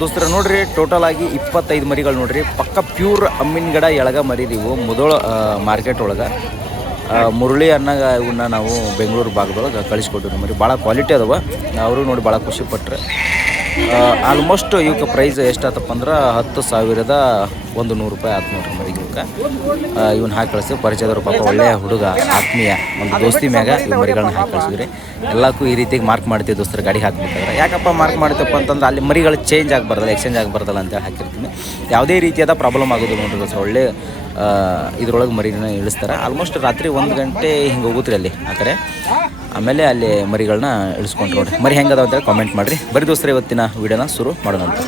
ದೋಸ್ತರ, ನೋಡ್ರಿ ಟೋಟಲ್ ಆಗಿ ಇಪ್ಪತ್ತೈದು ಮರಿಗಳು ನೋಡ್ರಿ. ಪಕ್ಕ ಪ್ಯೂರ್ ಅಮ್ಮಿನ ಗಿಡ ಎಳಗ ಮರಿದೀವು ಮುದೋಳ ಮಾರ್ಕೆಟ್ ಒಳಗೆ. ಮುರುಳಿ ಅನ್ನಾಗ ಇವನ್ನ ನಾವು ಬೆಂಗಳೂರು ಭಾಗದೊಳಗೆ ಕಳಿಸ್ಕೊಟ್ಟಿವಿ ಮರಿ ಭಾಳ ಕ್ವಾಲಿಟಿ ಅದಾವ. ಅವರು ನೋಡಿ ಭಾಳ ಖುಷಿ ಪಟ್ರೆ. ಆಲ್ಮೋಸ್ಟ್ ಇವಕ್ಕೆ ಪ್ರೈಸ್ ಎಷ್ಟಾತಪ್ಪ ಅಂದ್ರೆ ಹತ್ತು ಸಾವಿರದ ಒಂದು ನೂರು ರೂಪಾಯಿ ಆತು ನೋಡ್ರಿ ಮರಿಗೆ ಇವಕ್ಕೆ ಇವನ್ನ ಹಾಕಿ ಕಳಿಸ್ತೀವಿ ಪರಿಚಯದವ್ರ ಪಾಪ ಒಳ್ಳೆಯ ಹುಡುಗ, ಆತ್ಮೀಯ, ಒಂದು ದೋಸ್ತಿ ಮ್ಯಾಗ ಇವ್ ಮರಿಗಳನ್ನ ಹಾಕಿ ಕಳಿಸಿದ್ರಿ. ಎಲ್ಲಕ್ಕೂ ಈ ರೀತಿಗೆ ಮಾರ್ಕ್ ಮಾಡ್ತೀವಿ ದೋಸ್ತರ, ಗಾಡಿ ಹಾಕ್ಬೇಕಾದ್ರೆ. ಯಾಕಪ್ಪ ಮಾರ್ಕ್ ಮಾಡ್ತೀವಪ್ಪ ಅಂತಂದ್ರೆ ಅಲ್ಲಿ ಮರಿಗಳು ಚೇಂಜ್ ಆಗಬಾರ್ದಲ್ಲ ಎಕ್ಸ್ಚೇಂಜ್ ಆಗಬಾರ್ದಲ್ಲ ಅಂತೇಳಿ ಹಾಕಿರ್ತೀನಿ. ಯಾವುದೇ ರೀತಿಯಾದ ಪ್ರಾಬ್ಲಮ್ ಆಗೋದು ನೋಡಿರಿ ದೋಸ್ತ ಒಳ್ಳೆ ಇದ್ರೊಳಗೆ ಮರಿನ ಇಳಿಸ್ತಾರೆ. ಆಲ್ಮೋಸ್ಟ್ ರಾತ್ರಿ ಒಂದು ಗಂಟೆ ಹಿಂಗೆ ಹೋಗುತ್ತೆ ಅಲ್ಲಿ ಆ ಕಡೆ. ಆಮೇಲೆ ಅಲ್ಲಿ ಮರಿಗಳನ್ನ ಇಳಿಸ್ಕೊಂಡು ನೋಡಿ ಮರಿ ಹೆಂಗದ ಅಂತ ಕಾಮೆಂಟ್ ಮಾಡಿರಿ. ಬರಿ ದೋಸ್ತರ, ಇವತ್ತಿನ ವಿಡಿಯೋನ ಶುರು ಮಾಡೋಣ ಅಂತ.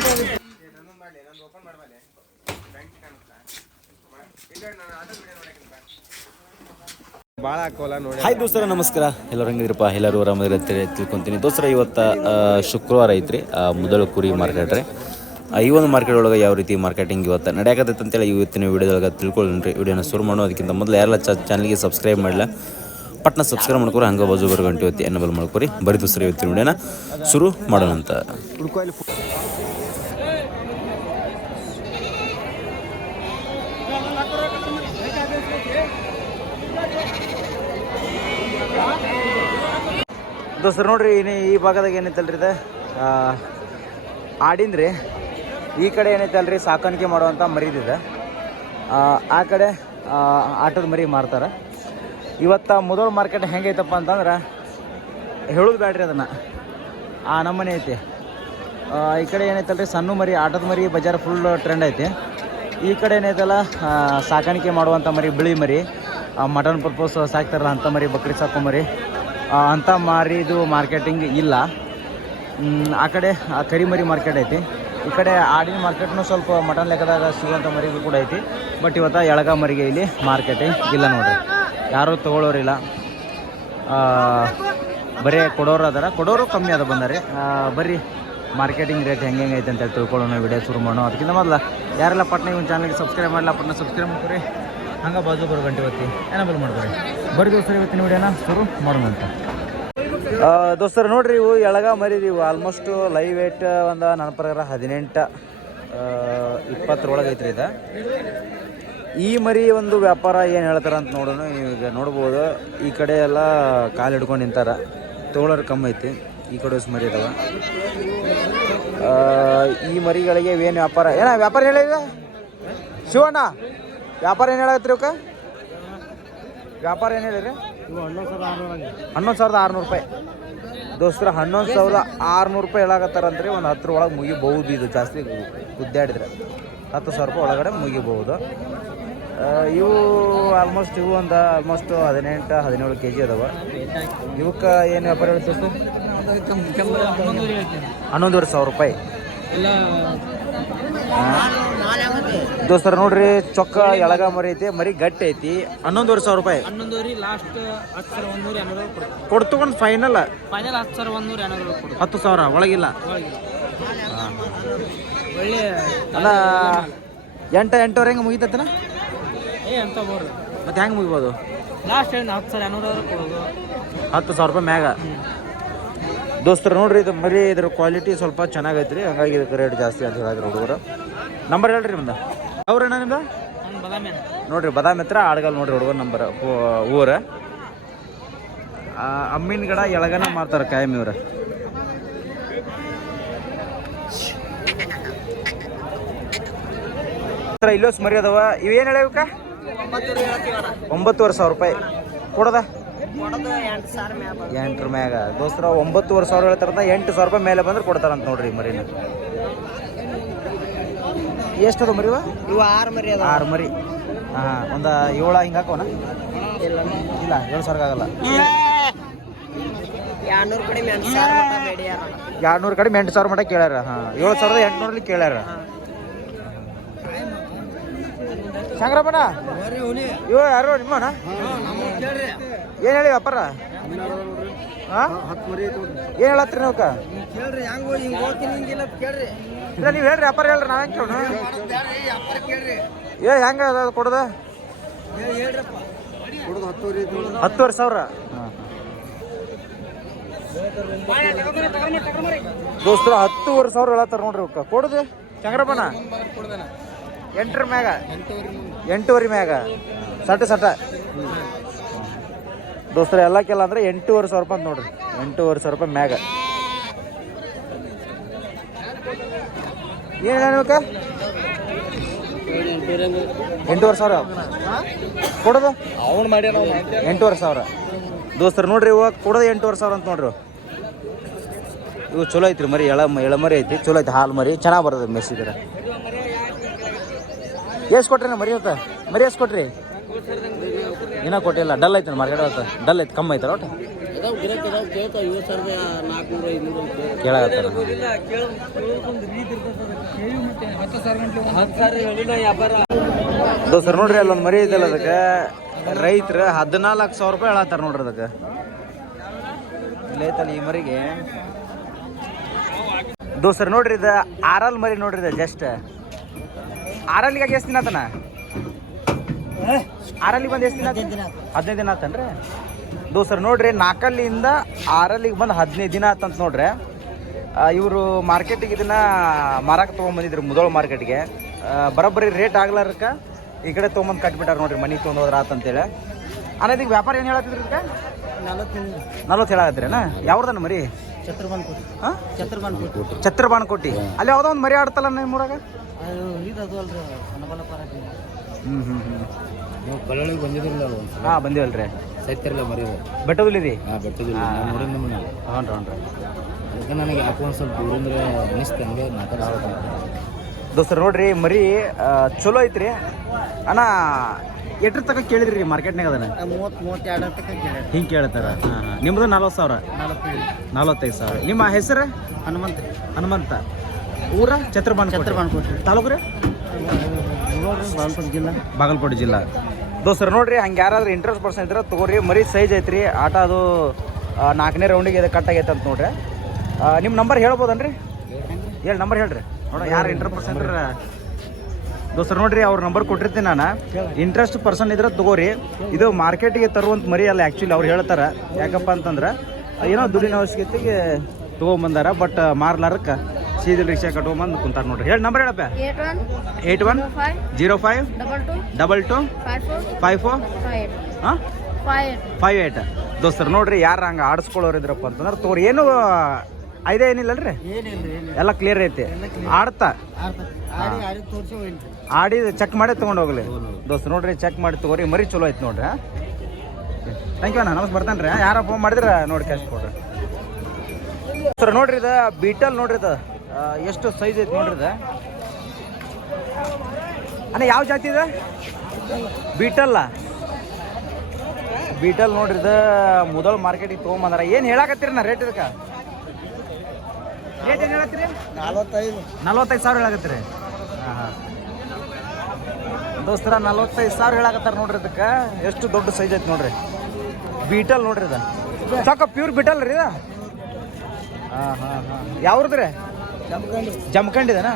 ಹಾಯ್ ದೋಸ್ತರ, ನಮಸ್ಕಾರ. ಎಲ್ಲರೂ ಹೆಂಗಿದ್ರಪ್ಪ? ಎಲ್ಲರೂ ಆರಾಮದಿರ ತಿಳ್ಕೊತೀನಿ. ದೋಸ್ತರ, ಇವತ್ತು ಶುಕ್ರವಾರ ಐತ್ರಿ ಮೊದಲು ಕುರಿ ಮಾರ್ಕೆಟ್ ರೀ. ಈ ಒಂದು ಮಾರ್ಕೆಟ್ ಒಳಗೆ ಯಾವ ರೀತಿ ಮಾರ್ಕೆಟಿಂಗ್ ಇವತ್ತು ನಡೆಯಕತ್ತೈತೆ ಅಂತೇಳಿ ಇವತ್ತಿನ ವಿಡಿಯೋದೊಳಗೆ ತಿಳ್ಕೊಳ್ಳಿ ವಿಡಿಯೋನ ಶುರು ಮಾಡೋ ಅದಕ್ಕಿಂತ ಮೊದಲು ಯಾರೆಲ್ಲ ಚಾನಲ್ಗೆ ಸಬ್ಸ್ಕ್ರೈಬ್ ಮಾಡಿಲ್ಲ ಪಟ್ನ ಸಬ್ಸ್ಕ್ರೈಬ್ ಮಾಡ್ಕೊರಿ ಹಂಗೆ ಬಾಜು ಬರೋ ಗಂಟೆ ಹೊತ್ತಿ ಎನ್ನಬಲ್ ಮಾಡ್ಕೊರಿ. ಬರೀ ದೋಸ್ತರ ಇವತ್ತಿನ ವಿಡಿಯೋನ ಶುರು ಮಾಡೋಣ ಅಂತ. ಹುಡ್ಕೋಯಲ್ಲಿ ದೋಸ್ತರು ನೋಡ್ರಿ ಇನ್ನು ಈ ಭಾಗದಾಗ ಏನೈತಲ್ರಿ ಇದು? ಆ, ರೀ ಈ ಕಡೆ ಏನೈತಲ್ರಿ? ಸಾಕಾಣಿಕೆ ಮಾಡುವಂಥ ಮರಿದಿದೆ. ಆ, ಕಡೆ ಆಟದ ಮರಿ ಮಾರ್ತಾರೆ. ಇವತ್ತು ಮೊದಲು ಮಾರ್ಕೆಟ್ ಹೆಂಗೈತಪ್ಪ ಅಂತಂದ್ರೆ ಹೇಳೋದು ಬೇಡ್ರಿ ಅದನ್ನು. ಆ ನಮ್ಮನೆ ಐತಿ. ಈ ಕಡೆ ಏನೈತಲ್ರಿ, ಸಣ್ಣ ಮರಿ, ಆಟದ ಮರಿ, ಬಜಾರ್ ಫುಲ್ ಟ್ರೆಂಡ್ ಐತಿ. ಈ ಕಡೆ ಏನೈತಲ್ಲ ಸಾಕಾಣಿಕೆ ಮಾಡುವಂಥ ಮರಿ, ಬಿಳಿ ಮರಿ ಮಟನ್ ಪರ್ಪಸ್ ಸಾಕ್ತಾರಲ್ಲ ಅಂಥ ಮರಿ, ಬಕ್ರಿ ಸಾಕೋ ಮರಿ. ಅಂಥ ಮಾರಿದು ಮಾರ್ಕೆಟಿಂಗ್ ಇಲ್ಲ. ಆ ಕಡೆ ಕರಿ ಮರಿ ಮಾರ್ಕೆಟ್ ಐತಿ. ಈ ಕಡೆ ಆಡಿನ ಮಾರ್ಕೆಟ್ನೂ ಸ್ವಲ್ಪ ಮಟನ್ ಲೆಕ್ಕದಾಗ ಸಿಗುವಂಥ ಮರಿಗಳು ಕೂಡ ಐತಿ. ಬಟ್ ಇವತ್ತು ಎಳಗ ಮರಿಗೆ ಇಲ್ಲಿ ಮಾರ್ಕೆಟಿಂಗ್ ಇಲ್ಲ ನೋಡ್ರಿ. ಯಾರೂ ತೊಗೊಳೋರಿಲ್ಲ ಬರೀ ಕೊಡೋರು ಅದಾರ. ಕೊಡೋರು ಕಮ್ಮಿ ಅದ ಬಂದಾರೆ. ರೀ ಬರ್ರಿ, ಮಾರ್ಕೆಟಿಂಗ್ ರೇಟ್ ಹೆಂಗೆ ಹೆಂಗೆ ಐತೆ ಅಂತ ಹೇಳಿ ತಿಳ್ಕೊಳ್ಳೋಣ ವಿಡಿಯೋ ಶುರು ಮಾಡೋಣ. ಅದಕ್ಕಿಂತ ಮೊದಲು, ಯಾರೆಲ್ಲ ಪಟ್ನ ಒಂದು ಚಾನಲ್ಗೆ ಸಬ್ಸ್ಕ್ರೈಬ್ ಮಾಡಲ್ಲ ಪಟ್ನ ಸಬ್ಸ್ಕ್ರೈಬ್ ಮಾಡ್ಕೊರಿ. ಹಂಗೆ ಬಾಜು ಬರೋ ಗಂಟೆ ಹೊತ್ತಿ ಏನಬಲ್ ಮಾಡ್ಕೊರಿ. ಬರೀ ದೋಸ್ತರು, ಇವತ್ತಿನ ವಿಡಿಯೋನ ಶುರು ಮಾಡೋಣ ಅಂತ. ದೋಸ್ತರು, ನೋಡ್ರಿ ಇವು ಎಳಗ ಮರಿದೀವು ಆಲ್ಮೋಸ್ಟ್ ಲೈವ್ ವೇಟ್ ಒಂದು, ನನ್ನ ಪ್ರಕಾರ ಹದಿನೆಂಟು ಇಪ್ಪತ್ತರೊಳಗೆ ಐತ್ರಿ ಇದು. ಈ ಮರಿ ಒಂದು ವ್ಯಾಪಾರ ಏನು ಹೇಳ್ತಾರೆ ಅಂತ ನೋಡೋಣ ಈಗ ನೋಡ್ಬೋದು. ಈ ಕಡೆ ಎಲ್ಲ ಕಾಲು ಹಿಡ್ಕೊಂಡು ನಿಂತಾರ. ತೋಳರ್ ಕಮ್ಮಿ ಐತಿ. ಈ ಕಡೆ ಮರಿ ಅದಾವ. ಆ, ಈ ಮರಿಗಳಿಗೆ ಏನು ವ್ಯಾಪಾರ? ಏನ ವ್ಯಾಪಾರ ಹೇಳಿದ ಶಿವಣ್ಣ ವ್ಯಾಪಾರ ಏನು ಹೇಳತ್ರಿ ಅವಕ್ಕ? ವ್ಯಾಪಾರ ಏನು ಹೇಳಿರಿ ಹನ್ನೊಂದು ಸಾವಿರದ ಆರುನೂರು ರೂಪಾಯಿ. ದೋಸ್ತರ ಹನ್ನೊಂದು ಸಾವಿರದ ಆರುನೂರು ರೂಪಾಯಿ ಹೇಳಾಕತ್ತಾರಂತ್ರಿ. ಒಂದು ಹತ್ತರ ಒಳಗೆ ಮುಗಿಬಹುದು ಇದು ಜಾಸ್ತಿ. ಗುದ್ದಾಡಿದ್ರೆ ಹತ್ತು ಸಾವಿರ ರೂಪಾಯಿ ಒಳಗಡೆ ಮುಗಿಬಹುದು ಇವು ಆಲ್ಮೋಸ್ಟ್ ಇವು ಒಂದು ಆಲ್ಮೋಸ್ಟ್ ಹದಿನೆಂಟು ಹದಿನೇಳು ಕೆ ಜಿ ಅದಾವ. ಇವಕ್ಕೆ ಏನು ವ್ಯಾಪಾರ ಹೇಳ್ತೀವಿ ಹನ್ನೊಂದುವರೆ ಸಾವಿರ ರೂಪಾಯಿ. ದೋಸ್ತರ ನೋಡ್ರಿ ಚೊಕ್ಕ ಎಳಗ ಮರಿ ಐತಿ ಮರಿ ಗಟ್ಟಿ ಐತಿ ಹನ್ನೊಂದುವರೆ ಸಾವಿರ ರೂಪಾಯಿ. ಕೊಡ್ತಕೊಂಡು ಫೈನಲ್ ಹತ್ತು ಸಾವಿರ ಒಳಗಿಲ್ಲ. ಅಲ್ಲ ಎಂಟ ಎಂಟುವರೆ ಹೆಂಗೆ ಮುಗಿತೈತನ? ಏ ಅಂತ ಬೋರ್ ಮತ್ತೆ ಹೆಂಗೆ ಮುಗಿಬೋದು? ಲಾಸ್ಟ್ ಹೇಳಿ ಹತ್ತು ಸಾವಿರ ಎಣ್ಣೂರು ಕೊಡೋದು. ಹತ್ತು ಸಾವಿರ ರೂಪಾಯಿ ಮ್ಯಾಗ? ದೋಸ್ತರು ನೋಡ್ರಿ ಇದು ಮರಿ ಇದ್ರ ಕ್ವಾಲಿಟಿ ಸ್ವಲ್ಪ ಚೆನ್ನಾಗೈತ್ರಿ ಹಂಗಾಗಿ ಇದಕ್ಕೆ ರೇಟ್ ಜಾಸ್ತಿ ಅಂತ ಹೇಳಿದ್ರು ಹುಡುಗರು. ನಂಬರ್ ಹೇಳ್ರಿ ನಿಮ್ದು. ಅವ್ರೇನ ನಿಮ್ದು? ನೋಡ್ರಿ ಬದಾಮಿ ಹತ್ರ ಆಡ್ಗಲ್ ನೋಡ್ರಿ ಹುಡುಗರ ನಂಬರ್ ಊರ. ಅಮ್ಮಿನ ಗಿಡ ಎಳಗನ ಮಾಡ್ತಾರೆ ಕಾಯಂ ಇವ್ರ. ಇಲ್ಲೋಸ್ ಮರಿ ಅದಾವ. ಇವೇನು ಹೇಳ್ಯಾವಕ್ಕ? ಒಂಬತ್ತುವರೆ ಸಾವಿರ ರೂಪಾಯಿ. ಕೊಡದ? ಎಂಟ್ರ ಮ್ಯಾಗ ದೋಸ್ತರ ಒಂಬತ್ತುವರೆ ಸಾವಿರ ಹೇಳ್ತಾರ ಎಂಟು ಸಾವಿರ ರೂಪಾಯಿ ಮೇಲೆ ಬಂದ್ರೆ ಕೊಡ್ತಾರಂತ ನೋಡ್ರಿ ಮರಿನ. ಎಷ್ಟದ ಮರಿವ ಇವು? ಆರು ಮರಿ ಆರು ಮರಿ. ಹಾಂ ಒಂದು ಏಳ ಹಿಂಗೆ ಹಾಕೋಣ ಇಲ್ಲ ಏಳು ಸಾವಿರ ಆಗಲ್ಲ. ಎರಡ್ನೂರು ಕಡಿಮೆ ಎಂಟು ಸಾವಿರ ಮಟ್ಟ ಬೇಡಿಯಾರ. ಎರಡ್ನೂರು ಕಡಿಮೆ ಎಂಟು ಸಾವಿರ ಮಟ್ಟ ಕೇಳ್ಯಾರ. ಹಾಂ ಏಳು ಸಾವಿರದ ಎಂಟುನೂರಲ್ಲಿ ಕೇಳ್ಯಾರ. ಶಂಕರಪ್ಪನ? ಇವ ಯಾರು, ನಿಮ್ಮನ? ಏನು ಹೇಳಿ ವ್ಯಾಪಾರ? ಹಾಂ ಏನು ಹೇಳತ್ರಿ ನೀವು ಇಲ್ಲ, ನೀವು ಹೇಳ್ರಿ, ವ್ಯಾಪಾರ ಹೇಳ್ರಿ ನಾವೇನು ಕೇಳೋಣ ಏ, ಹೆಂಗ ಅದು ಕೊಡೋದ? ಹತ್ತುವರೆ ಸಾವಿರ. ದೋಸ್ತರ, ಹತ್ತುವರೆ ಸಾವಿರ ಹೇಳತ್ತಾರ ನೋಡ್ರಿ ಅವಕ್ಕ ಕೊಡುದು? ಚಂಗ್ರಪ್ಪನ ಎಂಟ್ರ ಮ್ಯಾಗ? ಎಂಟೂವರೆ ಮ್ಯಾಗ. ಸಟ ಸಟ. ದೋಸ್ತರ ಎಲ್ಲಕ್ಕೆಲ್ಲ ಅಂದ್ರೆ ಎಂಟೂವರೆ ಸಾವಿರ ರೂಪಾಯಿ ಅಂತ ನೋಡ್ರಿ. ಎಂಟೂವರೆ ಸಾವಿರ ರೂಪಾಯಿ ಮ್ಯಾಗ. ಏನು ಹೇಳ್ಬೇಕ ಎಂಟೂವರೆ ಸಾವಿರ? ಕೊಡೋದು? ಅವ್ನು ಮಾಡಿ ಎಂಟೂವರೆ ಸಾವಿರ. ದೋಸ್ತರು, ನೋಡ್ರಿ ಇವಾಗ ಕೊಡೋದು ಎಂಟೂವರೆ ಸಾವಿರ ಅಂತ ನೋಡ್ರಿ ಇವು. ಚಲೋ ಐತ್ರಿ ಮರಿ ಎಳ ಮರಿ ಐತಿ. ಚಲೋ ಐತಿ, ಹಾಲು ಮರಿ. ಚೆನ್ನಾಗಿ ಬರ್ತದೆ ಮೆಸ್ಸಿದ್ರೆ ಎಷ್ಟು ಕೊಟ್ರಿ ಮರಿ ಅವತ್ತ ಮರಿ ಎಷ್ಟು ಕೊಟ್ರಿ. ಏನೋ ಕೊಟ್ಟಿಲ್ಲ. ಡಲ್ ಐತೆ ಮಾರ್ಕೆಟ್ ಅವತ್ತ ಡಲ್ ಐತೆ, ಕಮ್ಮಿ ಐತಲ್ಲ ಒಟ್ಟು. ಕೇಳಾಗತ್ತಾರ ದೋಸ್ತರು ನೋಡ್ರಿ, ಅಲ್ಲೊಂದು ಮರಿ ಐತಲ್ಲ ಅದಕ್ಕೆ. ರೈತರು ಹದಿನಾಲ್ಕು ಸಾವಿರ ರೂಪಾಯಿ ಹೇಳತ್ತಾರ ನೋಡ್ರಿ ಅದಕ್ಕೆ. ಇಲ್ಲೈತಲ್ಲ ಈ ಮರಿಗೆ. ದೋಸ್ತರ್ ನೋಡ್ರಿ, ಇದು ಆರಲ್ ಮರಿ ನೋಡ್ರಿ ಜಸ್ಟ್ ಆರಲ್ಲಿಗೆ ಎಷ್ಟು ದಿನ ಆತನ? ಆರಲ್ಲಿಗೆ ಬಂದು ಎಷ್ಟು ದಿನ ಆತ? ಹದಿನೈದು ದಿನ ಆತನ್ರಿ? ದೋಸರ್ ನೋಡ್ರಿ ನಾಲ್ಕಲ್ಲಿಂದ ಆರಲ್ಲಿಗೆ ಬಂದು ಹದಿನೈದು ದಿನ ಆತಂತ ನೋಡ್ರಿ. ಇವರು ಮಾರ್ಕೆಟಿಗೆ ಇದನ್ನ ಮಾರಾಕ ತೊಗೊಂಬಂದಿದ್ರು ಮುದೋಳ ಮಾರ್ಕೆಟ್ಗೆ. ಬರೋಬ್ಬರಿ ರೇಟ್ ಆಗ್ಲಾರಕ್ಕ? ಈ ಕಡೆ ತೊಗೊಂಬಂದು ಕಟ್ಬಿಟ್ಟಾರ ನೋಡ್ರಿ ಮನೆಗೆ ತೊಗೊಂಡೋದ್ರ ಆತಂತೇಳಿ. ಅನ್ನೋದೀಗ ವ್ಯಾಪಾರ ಏನು ಹೇಳತ್ತಿದ್ರಿ ಇದಕ್ಕೆ? ನಲ್ವತ್ತು ಹೇಳತ್ತೀರೇನ ಯಾವ್ದನ್ನ ಮರಿ? ಛತ್ರಬಾನ್ ಕೋಟಿ ಹಾಂ? ಛತ್ರಬಾನ್ ಛತ್ರಬಾಣ ಕೊಟ್ಟಿ ಅಲ್ಲಿ ಯಾವುದೋ ಒಂದು ಮರಿ ಆಡ್ತಲ್ಲ ನಿಮ್ಮೂರಾಗ? ಅದು ಅಲ್ರಿ ಸಣ್ಣಬಲ ಪರ ಹ್ಞೂ ಹ್ಞೂ ಹ್ಞೂ ನೀವು ಬಳ್ಳೊಳ್ಳಿಗೆ ಬಂದಿದ್ರಲ್ಲ ಒಂದು ಹಾಂ ಬಂದಿವಲ್ರಿ. ಸೈತಿರಲ್ಲ ಮರ್ಯಾದೆ ಬೆಟ್ಟದಲ್ಲಿ ಹಾಂ ಬೆಟ್ಟದಿಲ್ಲ. ನಾನು ನೋಡಿ ನಮ್ಮನ್ನ ಹ್ಞೂ ರೀ ಹ್ಞೂ ರೀ ಅದಕ್ಕೆ ನನಗೆ ಯಾಕೋ ಒಂದು ಸ್ವಲ್ಪ ದೂರಿಂದ ಅನಿಸ್ತು ಹಂಗೆ ಮಾತಾಡ್ಸೋದು ದೋಸ್ತರು ನೋಡ್ರಿ ಮರಿ ಚಲೋ ಐತ್ರಿ. ಅಣ್ಣ ಎಟ್ರ ತಕ ಕೇಳಿದ್ರಿ ಮಾರ್ಕೆಟ್ನಾಗ ಅದನ್ನ? ಮೂವತ್ತು ಮೂವತ್ತೆರಡು ಕೇಳ್ಯಾರ ಹಿಂಗೆ ಕೇಳ್ತಾರ? ಹಾಂ ನಲ್ವತ್ತು ಸಾವಿರ? ನಲ್ವತ್ತೈದು ಸಾವಿರ. ನಿಮ್ಮ ಹೆಸರು? ಹನುಮಂತ. ಹನುಮಂತ. ಊರ ಛತ್ರಬಾನ್ ತಾಲೂಕು ರೀ ಜಿಲ್ಲಾ ಬಾಗಲಕೋಟೆ ಜಿಲ್ಲಾ. ದೋಸ್ತರು ನೋಡ್ರಿ ಹಂಗೆ ಯಾರಾದ್ರೂ ಇಂಟ್ರೆಸ್ಟ್ ಪರ್ಸನ್ ಇದ್ರೆ ತಗೋರಿ. ಮರಿ ಸೈಜ್ ಐತ್ರಿ. ಆಟ ಅದು ನಾಲ್ಕನೇ ರೌಂಡಿಗೆ ಇದು ಕಟ್ ಆಗೈತೆ ಅಂತ ನೋಡ್ರಿ. ನಿಮ್ಮ ನಂಬರ್ ಹೇಳ್ಬೋದನ್ರಿ? ಹೇಳಿ ನಂಬರ್ ಹೇಳ್ರಿ. ನೋಡ ಯಾರು ಇಂಟ್ರೆಸ್ಟ್ ಪರ್ಸನ್ ಇದ್ರೆ. ದೋಸ್ತರು ನೋಡ್ರಿ ಅವ್ರ ನಂಬರ್ ಕೊಟ್ಟಿರ್ತೀನಿ ನಾನು. ಇಂಟ್ರೆಸ್ಟ್ ಪರ್ಸನ್ ಇದ್ರೆ ತಗೋರಿ. ಇದು ಮಾರ್ಕೆಟಿಗೆ ತರುವಂತ ಮರಿ ಅಲ್ಲ ಆ್ಯಕ್ಚುಲಿ ಅವ್ರು ಹೇಳ್ತಾರೆ. ಯಾಕಪ್ಪ ಅಂತಂದ್ರೆ ಏನೋ ದುಡ್ಡಿನ ಅವಶ್ಯಕತೆಗೆ ತೊಗೊಂಬಂದಾರ ಬಟ್ ಮಾರ್ಲಾರಕ್ಕೆ. ಸೀದಲ್ ರಿಕ್ಷಾ ಕಟ್ಕೊಂಬಂದು ಕುಂತಾರ ನೋಡ್ರಿ. ಹೇಳಿ ನಂಬರ್ ಹೇಳಪ್ಪ. Eight one eight one zero five double two five four five eight ಹಾಂ? ಫೈವ್ ಏಯ್ಟ್ ದೋಸ್ತರು ನೋಡ್ರಿ ಯಾರು ಹಂಗೆ ಆಡಿಸ್ಕೊಳ್ಳೋರು ಇದ್ರಪ್ಪ ಅಂತಂದ್ರೆ ತೋರಿ ಏನು ಐದೇ ಏನಿಲ್ಲಲ್ರಿ ಎಲ್ಲ ಕ್ಲಿಯರ್ ಐತಿ. ಆಡ್ತಾ? ಆಡಿ ಆಡಿ ತೋರಿಸಿ ಹೋಯ್ತು ಆಡಿ ಚೆಕ್ ಮಾಡಿ ತೊಗೊಂಡು ಹೋಗ್ಲಿ. ದೋಸ್ತ ನೋಡ್ರಿ ಚೆಕ್ ಮಾಡಿ ತಗೋರಿ ಮರಿ ಚಲೋ ಐತಿ ನೋಡ್ರಿ ಥ್ಯಾಂಕ್ ಯು ಅಣ್ಣ ನಮಸ್ ಬರ್ತಾನೆ ರೀ ಯಾರ ಫೋನ್ ಮಾಡಿದ್ರೆ ನೋಡಿ ಕ್ಯಾಶ್ ಕೊಡ್ರಿ. ಸರ್ ನೋಡ್ರಿ ಇದು ಬೀಟಲ್ ನೋಡ್ರಿ ಇದು. ಎಷ್ಟು ಸೈಜ್ ಐತಿ ನೋಡ್ರಿ ಇದು? ಅಣ್ಣ ಯಾವ ಜಾತಿ ಇದೆ? ಬೀಟಲ್ಲ ಬೀಟಲ್ ನೋಡ್ರಿ ಇದು ಮುದಲ್ ಮಾರ್ಕೆಟಿಗೆ ತೊಗೊಂಬಂದಾರ. ಏನು ಹೇಳಾಕತ್ತೀರಿ ನಾ ರೇಟ್ ಇದಕ್ಕೆ? ರೇಟ್ ಏನು ಹೇಳತ್ತೀರಿ? ನಲವತ್ತೈದು. ನಲ್ವತ್ತೈದು ಸಾವಿರ ಹೇಳಾಕತ್ತೀರಿ? ಹಾಂ ಹಾಂ. ದೋಸ್ತರ ನಲ್ವತ್ತೈದು ಸಾವಿರ ಹೇಳಾಕತ್ತಾರ ನೋಡ್ರಿ ಇದಕ್ಕೆ. ಎಷ್ಟು ದೊಡ್ಡ ಸೈಜ್ ಐತೆ ನೋಡ್ರಿ. ಬೀಟಲ್ ನೋಡ್ರಿ ಇದು. ಸಾಕ ಪ್ಯೂರ್ ಬೀಟಲ್ ರೀ ಇದು. ಹಾಂ ಹಾಂ ಹಾಂ. ಯಾವ್ರದ್ರಿ? ಜಮ್ಕಂಡಿದನಾ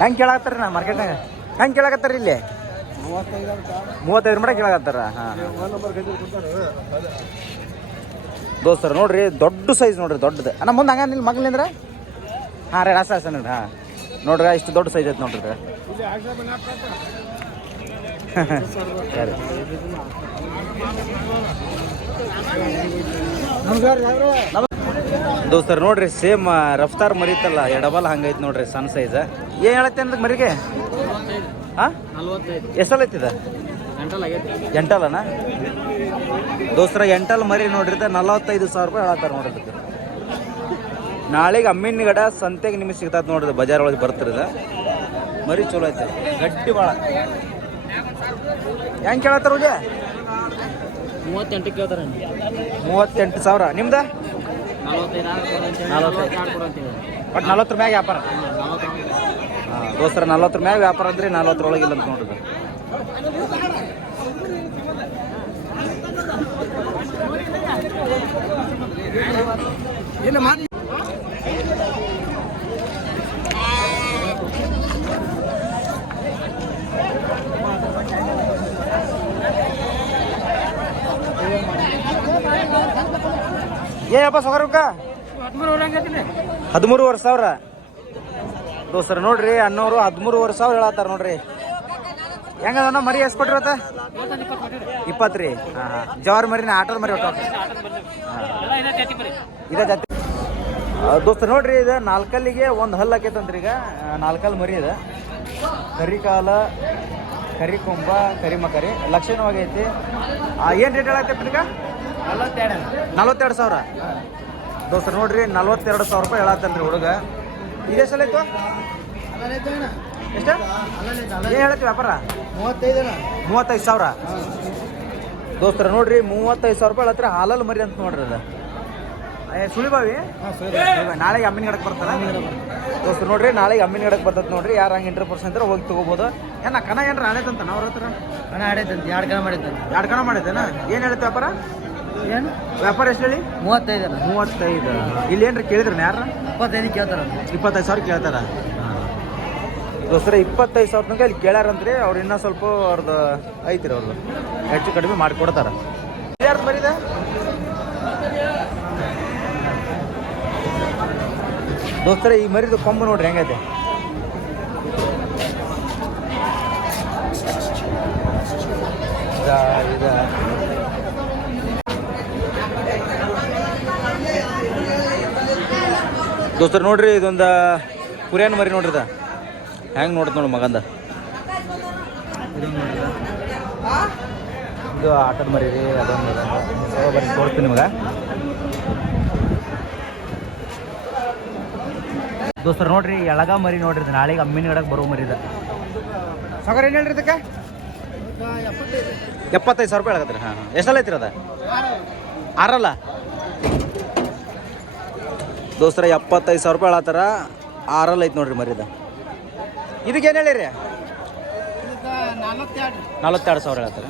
ಹೆಂಗೆ ಕೇಳಾಕತ್ತಾರ ನಾ ಮಾರ್ಕೆಟ್ನಾಗ? ಹೆಂಗೆ ಕೇಳಾಕತ್ತಾರ ಇಲ್ಲಿ? ಮೂವತ್ತೈದು ಮಟ ಕೇಳಾಕತ್ತಾರ, ಹಾಂ. ದೋಸ್ತರು, ನೋಡ್ರಿ, ದೊಡ್ಡ ಸೈಜ್ ನೋಡ್ರಿ, ದೊಡ್ಡದು. ಅಣ್ಣ, ಮುಂದೆ ಹಂಗ ನಿಲ್ ಮಗ್ಲಿಂದ್ರ ಹಾಂ ರೀ, ರಾಸ ಹಾಸ ನೋಡ್ರಿ, ಹಾಂ. ನೋಡ್ರಿ, ಇಷ್ಟು ದೊಡ್ಡ ಸೈಜ್ ಐತೆ ನೋಡ್ರಿ. ಸರಿ. ದೋಸ್ತರು ನೋಡ್ರಿ ಸೇಮ್ ರಫ್ತಾರ್ ಮರಿತಲ್ಲ ಎಡಬಲ್ ಹಂಗೈತೆ ನೋಡ್ರಿ ಸಣ್ಣ ಸೈಜ್ ಏನ್ ಹೇಳತ್ತೆ ಅಂತ ಮರಿಗೆ? ಎಷ್ಟಲ್ಲ ಐತಿದ? ಎಂಟಲ್ ಆಗೈತಿ. ಎಂಟಲ್ಲನ ದೋಸ್ತರ ಎಂಟಲ್ ಮರಿ ನೋಡ್ರಿ ನಲವತ್ತೈದು ಸಾವಿರ ರೂಪಾಯಿ ಹೇಳತ್ತಾರ ನೋಡ್ರಿ ನಾಳೆಗೆ ಅಮ್ಮಿನ ಗಡ ಸಂತೆಗೆ ನಿಮಗೆ ಸಿಗ್ತದ ನೋಡ್ರಿ ಬಜಾರ್ ಒಳಗೆ ಬರ್ತಿರದ. ಮರಿ ಚಲೋ ಐತೆ. ಗಟ್ಟಿ ಭಾಳ ಹೆಂಗೆ ಕೇಳತ್ತಾರ ಮೂವತ್ತೆಂಟು ಕೇಳ್ತಾರ ಮೂವತ್ತೆಂಟು ಸಾವಿರ. ನಿಮ್ದು? ಬಟ್ ನಲ್ವತ್ತರ ಮ್ಯಾಗ ವ್ಯಾಪಾರ? ಹಾಂ ದೋಸ್ತರ ನಲ್ವತ್ತರ ಮ್ಯಾಗ ವ್ಯಾಪಾರ ಅಂದ್ರೆ ನಲ್ವತ್ತರೊಳಗಿಲ್ಲ ಅಂತ ನೋಡ್ರಿ. ಏನು ಮಾಡಿ ಏನಪ್ಪ ಸೊಗರಕ್ಕ ಹದಿಮೂರುವರೆ ಸಾವಿರ. ದೋಸ್ತರ, ನೋಡ್ರಿ, ಅಣ್ಣವರು ಹದಿಮೂರುವರೆ ಸಾವಿರ ಹೇಳತ್ತಾರ ನೋಡ್ರಿ. ಹೆಂಗದ ಮರಿ ಎಷ್ಟು ಕೊಟ್ಟಿರತ್ತ ಇಪ್ಪತ್ತು ರೀ ಹಾಂ. ಜವಾರಿ ಮರಿನ ಆಟದ ಮರಿ ಒಟ್ಟು ಇದ ಜಾತಿ ದೋಸ್ತ ನೋಡ್ರಿ, ಇದು ನಾಲ್ಕಲ್ಲಿಗೆ ಒಂದು ಹಲ್ಲು ಹಾಕೈತಂತ್ರಿ ಈಗ. ನಾಲ್ಕಲ್ಲಿ ಮರಿ ಇದೆ. ಕರಿಕಾಲ ಕರಿ ಕೊಂಬ, ಕರಿ ಮಕರಿ. ಲಕ್ಷಣವಾಗೈತಿ ಏನು ರೇಟ್ ಹೇಳತ್ತಪ್ಪ ಈಗ? ನಲ್ವತ್ತೆರಡು ಸಾವಿರ? ದೋಸ್ತ ನೋಡ್ರಿ ನಲ್ವತ್ತೆರಡು ಸಾವಿರ ರೂಪಾಯಿ ಹೇಳತ್ತಲ್ರಿ ಹುಡುಗ. ಇದೇ ಸಲ ಇತ್ತು? ಎಷ್ಟು? ಏನು ಹೇಳತ್ತಿ ವ್ಯಾಪಾರ? ಮೂವತ್ತೈದು ಸಾವಿರ. ದೋಸ್ತರ ನೋಡ್ರಿ ಮೂವತ್ತೈದು ಸಾವಿರ ರೂಪಾಯಿ ಹತ್ರ ಹಾಲಲ್ಲಿ ಮರಿ ಅಂತ ನೋಡ್ರಿ ಅದು. ಏ ಸುಳಿಬಾವಿ ನಾಳೆ ನಾಳೆಗೆ ಅಮ್ಮಿನ ಗಿಡಕ್ಕೆ ಬರ್ತಾರ ದೋಸ್ತರು ನೋಡ್ರಿ ನಾಳೆಗೆ ಅಮ್ಮಿನ ಗಿಡಕ್ಕೆ ಬರ್ತದೆ ನೋಡ್ರಿ. ಯಾರು ಹಂಗೆ ಇಂಟ್ರ್ ಪರ್ಸೆಂಟ್ ಹೋಗಿ ತಗೋಬೋದು. ಏನ ಕಣ ಏನ್ರ ಆಡೈತಂತ ಅವ್ರ ಹತ್ರ? ಹಣ ಆಡೈತಂತ ಎರಡು ಕಣ ಮಾಡಿದ್ದಂತ ಎರಡು ಕಣ ಮಾಡಿದ್ದೇನ? ಏನು ಹೇಳ್ತೀವಿ ವ್ಯಾಪಾರ? ಏನು? ವ್ಯಾಪಾರ ಎಷ್ಟು ಹೇಳಿ? ಮೂವತ್ತೈದು ಮೂವತ್ತೈದು. ಇಲ್ಲಿ ಏನ್ರಿ ಕೇಳಿದ್ರಿ ಯಾರ? ಇಪ್ಪತ್ತೈದು ಕೇಳ್ತಾರ ಇಪ್ಪತ್ತೈದು ಸಾವಿರ ಕೇಳ್ತಾರ? ದೋಸ್ತರ ಇಪ್ಪತ್ತೈದು ಸಾವಿರ ತನಕ ಇಲ್ಲಿ ಕೇಳ್ಯಾರಂತ್ರಿ ಅವ್ರು ಇನ್ನೂ ಸ್ವಲ್ಪ ಅವ್ರದ್ದು ಐತ್ರಿ ಅವ್ರದ್ದು ಹೆಚ್ಚು ಕಡಿಮೆ ಮಾಡಿಕೊಡ್ತಾರ. ಯಾರು ಬರೀದ? ದೋಸ್ತರ ಈ ಮರಿದು ಕೊಂಬು ನೋಡ್ರಿ ಹೆಂಗೈತೆ? ಇದ- ದೋಸ್ತರು ನೋಡ್ರಿ ಇದೊಂದು ಕುರಿಯನ್ ಮರಿ ನೋಡ್ರಿ ಇದ ಹೆಂಗೆ ನೋಡ್ತ ನೋಡಿ ಮಗಂದ. ಇದು ಆಟದ ಮರಿ ರೀ ಅದೊಂದು ಬರ್ರಿ ತೋರಿಸ್ತೀನಿ ನಿಮಗೆ. ದೋಸ್ತರು ನೋಡ್ರಿ ಎಳಗ ಮರಿ ನೋಡ್ರಿ ನಾಳೆಗೆ ಅಮ್ಮಿನ ಗಡಕ್ಕೆ ಬರೋ ಮರಿ ಇದೆ ಸಾಗರ್ ಏನು ಹೇಳ್ರಿ ಇದಕ್ಕೆ? ಎಪ್ಪತ್ತೈದು ಸಾವಿರ ರೂಪಾಯಿ ಹೇಳಕತ್ರಿ ಹಾಂ. ಎಷ್ಟಲ್ಲ ಐತ್ರಿ ಅದ? ಆರಲ್ಲ? ದೋಸ್ತರ ಎಪ್ಪತ್ತೈದು ಸಾವಿರ ರೂಪಾಯಿ ಹೇಳತ್ತಾರ. ಆರಲ್ಲಿ ಐತೆ ನೋಡ್ರಿ ಮರಿದ ಇದಕ್ಕೆ ಏನು ಹೇಳಿರಿ ನಲವತ್ತೆರಡು. ಸಾವಿರ ಹೇಳ್ತಾರೆ